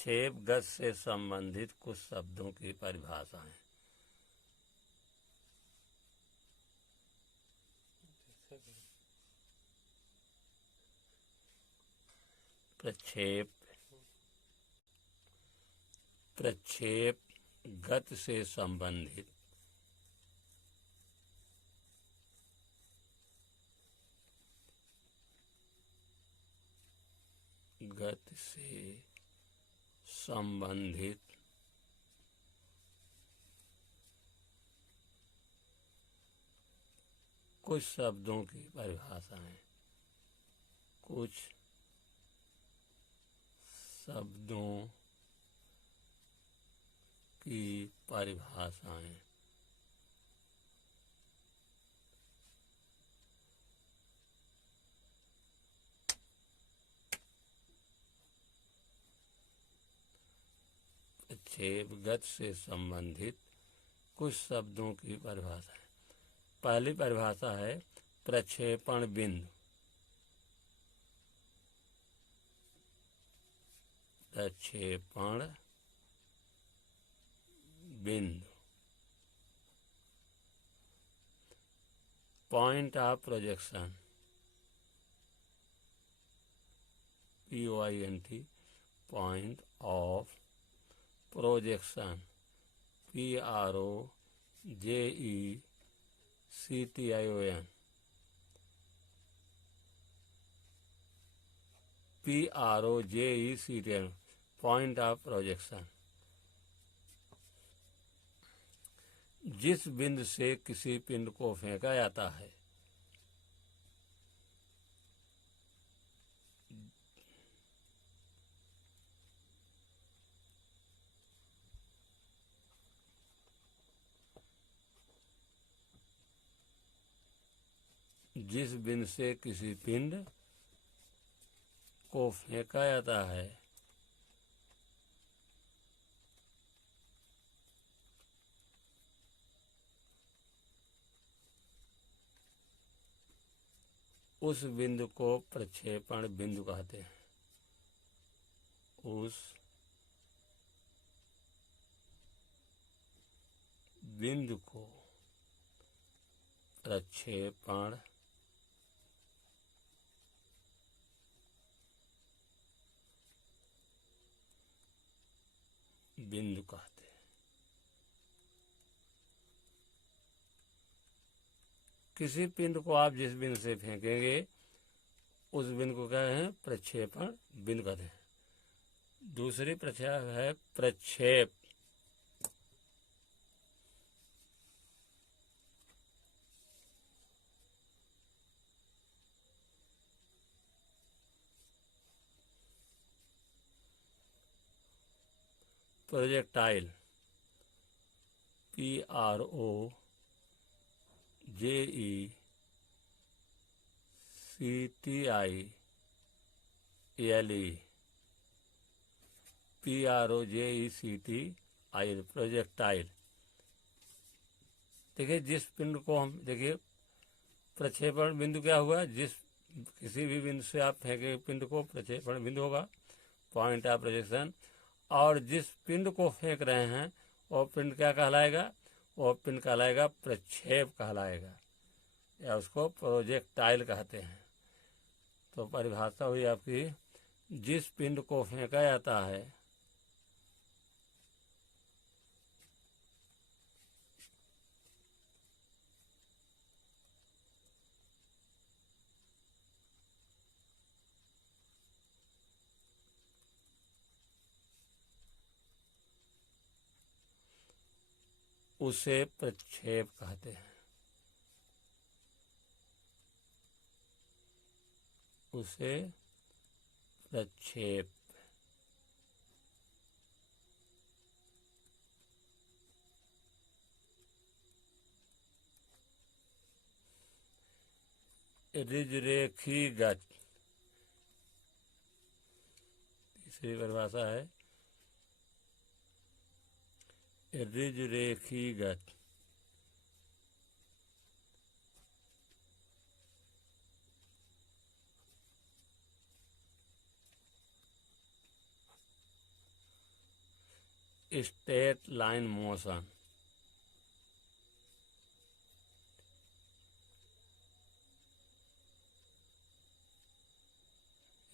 प्रक्षेप गति से संबंधित कुछ शब्दों की परिभाषाएं। प्रक्षेप गति से संबंधित कुछ शब्दों की परिभाषाएं। कुछ शब्दों की परिभाषाएं। प्रक्षेप गति से संबंधित कुछ शब्दों की परिभाषा है। पहली परिभाषा है प्रक्षेपण बिंदु। प्रक्षेपण बिंदु, point of projection, POINT, point of projection, PROJECTION, point of projection. जिस बिंदु से किसी पिंड को फेंका जाता है, जिस बिंदु से किसी पिंड को फेंका जाता है, उस बिंदु को प्रक्षेपण बिंदु कहते हैं। उस बिंदु को प्रक्षेपण बिंदु कहते हैं। किसी पिंड को आप जिस बिंदु से फेंकेंगे उस बिंदु को क्या है? प्रक्षेपण बिंदु कहते हैं। दूसरी प्रक्षेप है प्रक्षेप। Projectile, PROJECTILE, projectile. देखिए जिस पिंड को हम देखिए प्रक्षेपण बिंदु क्या हुआ? जिस किसी भी बिंदु से आप फेंके पिंड को प्रक्षेपण बिंदु होगा, पॉइंट ऑफ प्रोजेक्शन। और जिस पिंड को फेंक रहे हैं वो पिंड क्या कहलाएगा? वो पिंड कहलाएगा प्रक्षेप कहलाएगा, या उसको प्रोजेक्टाइल कहते हैं। तो परिभाषा हुई आपकी, जिस पिंड को फेंका जाता है उसे प्रक्षेप कहते हैं। उसे प्रक्षेप। ऋजरेखीगत, तीसरी परिभाषा है ऋजरेखीगत। Straight line motion.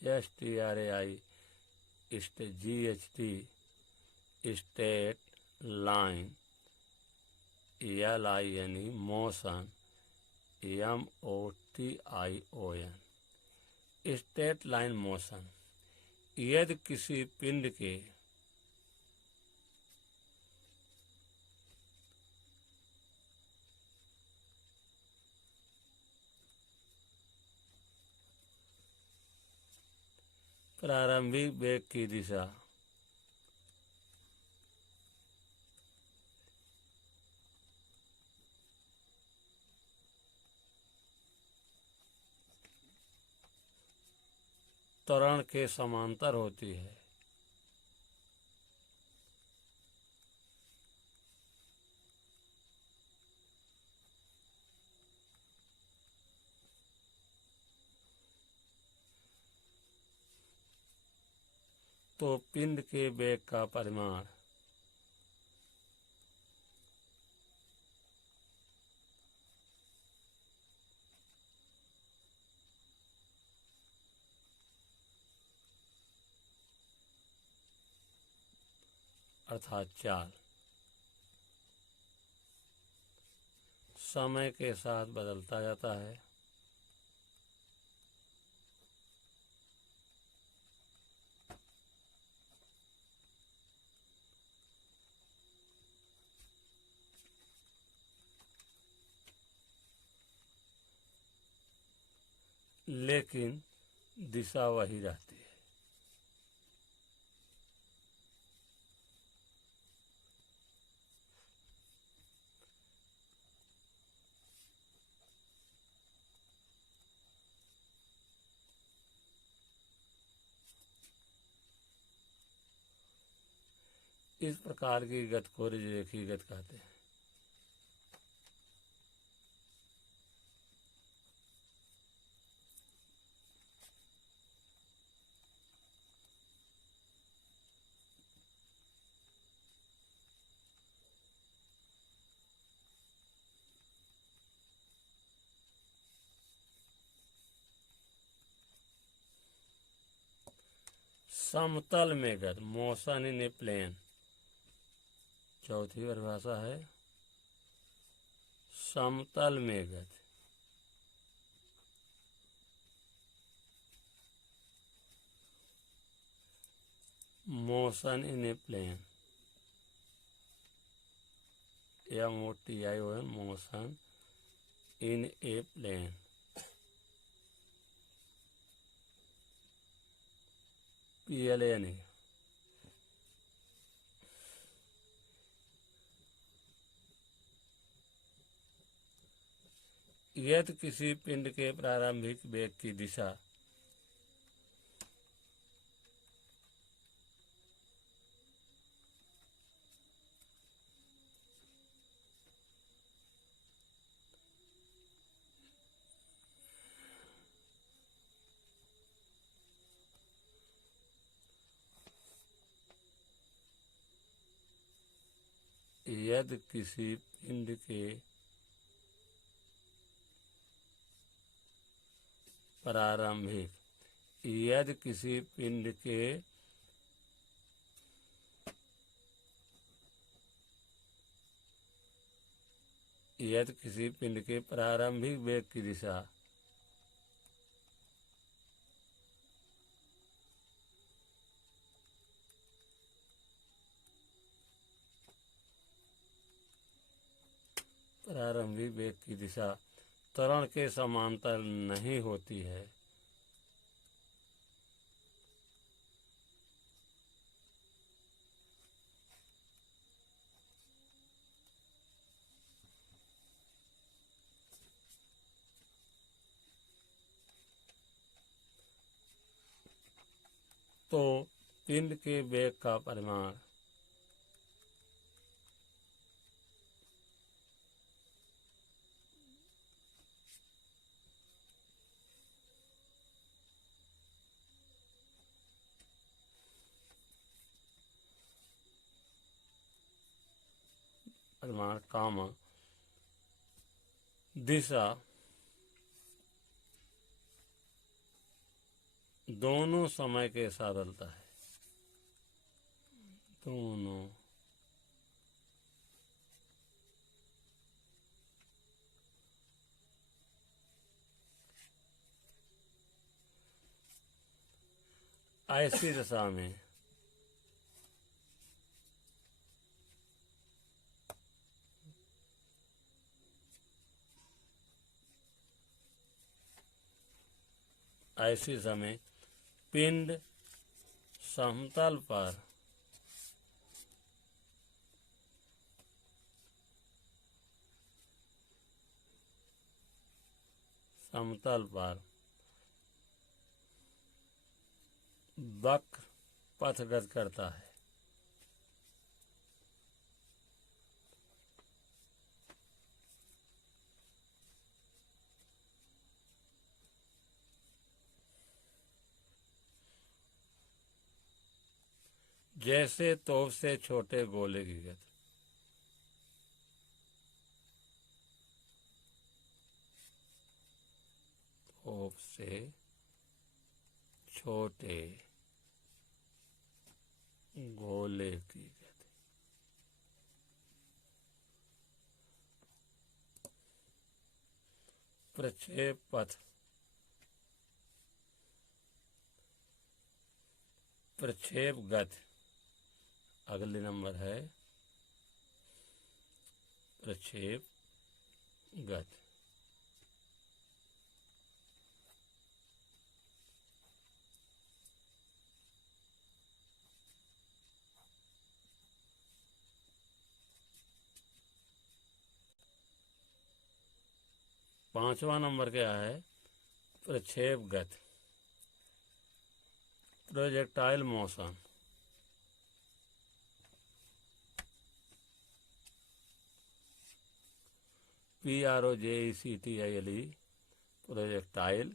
STRAI GHT straight line, LINE motion, MOTION। Straight line motion यदि किसी पिंड के प्रारंभिक वेग की दिशा त्वरण के समांतर होती है तो पिंड के वेग का परिमाण अर्थात चाल समय के साथ बदलता जाता है। लेकिन दिशा वही रहती है। इस प्रकार की गति को रेखीय गति कहते हैं। समतल में गति मोशन इन ए प्लेन चौथी परिभाषा है। समतल में गति motion in a plane, MOTION motion in a plane. PLANE यदि किसी पिंड के प्रारंभिक वेग की दिशा यदि किसी पिंड के प्रारंभिक यदि किसी पिंड के यदि किसी पिंड के प्रारंभिक वेग की दिशा प्रारंभिक वेग की दिशा त्वरण के समांतर नहीं होती है तो पिंड के वेग का परिमाण परिमाण कामा दिशा दोनों समय के साथ बदलता है। दोनों ऐसी दशा में ऐसी समय पिंड समतल पर वक्र पथगत करता है। जैसे तोप से छोटे गोले की गति। तोप से छोटे गोले की गति। प्रक्षेप पथ प्रक्षेप गति। अगले नंबर है प्रक्षेप गति। पांचवा नंबर क्या है? प्रक्षेप गति, projectile motion. PROJECTILE projectile,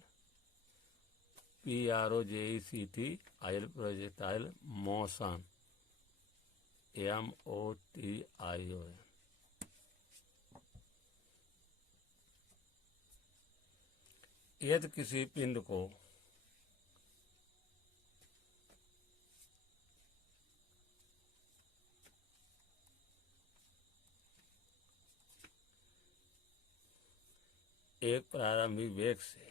PROJECTIL projectile motion, MOTION। यदि किसी पिंड को एक प्रारंभिक वेग से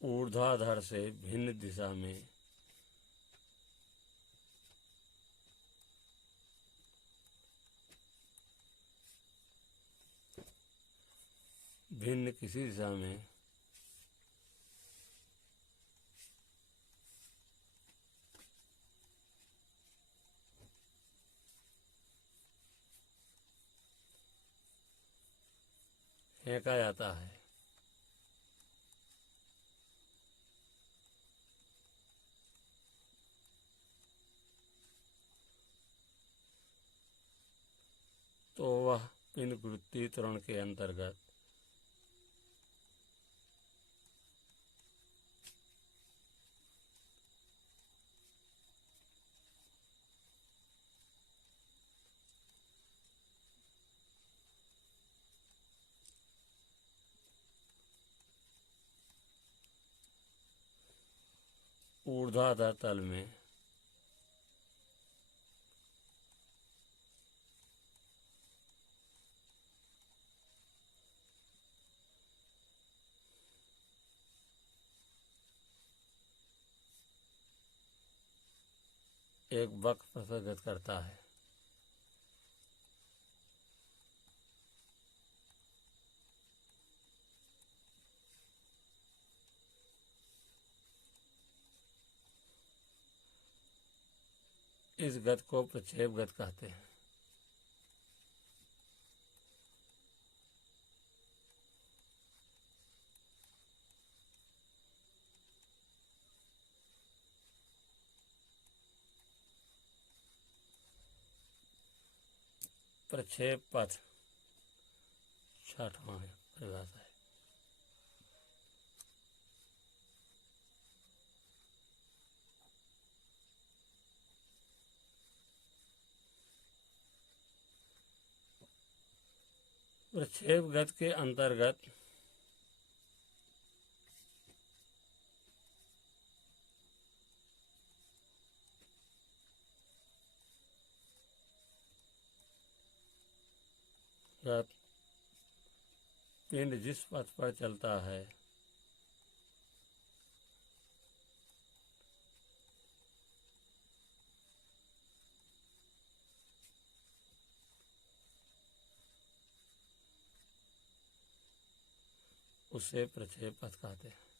ऊर्ध्वाधर से भिन्न दिशा में भिन्न किसी दिशा में फेंका जाता है तो वह पिंड गुरुत्वीय त्वरण के अंतर्गत ऊर्ध्वाधर तल में एक वक्र प्रसरित करता है। इस गति को प्रक्षेप गति कहते हैं। प्रक्षेप पथ छठवां है परिभाषा है। प्रक्षेपगत के अंतर्गत पिंड जिस पथ पर चलता है उसे प्रक्षेप पथ कहते हैं।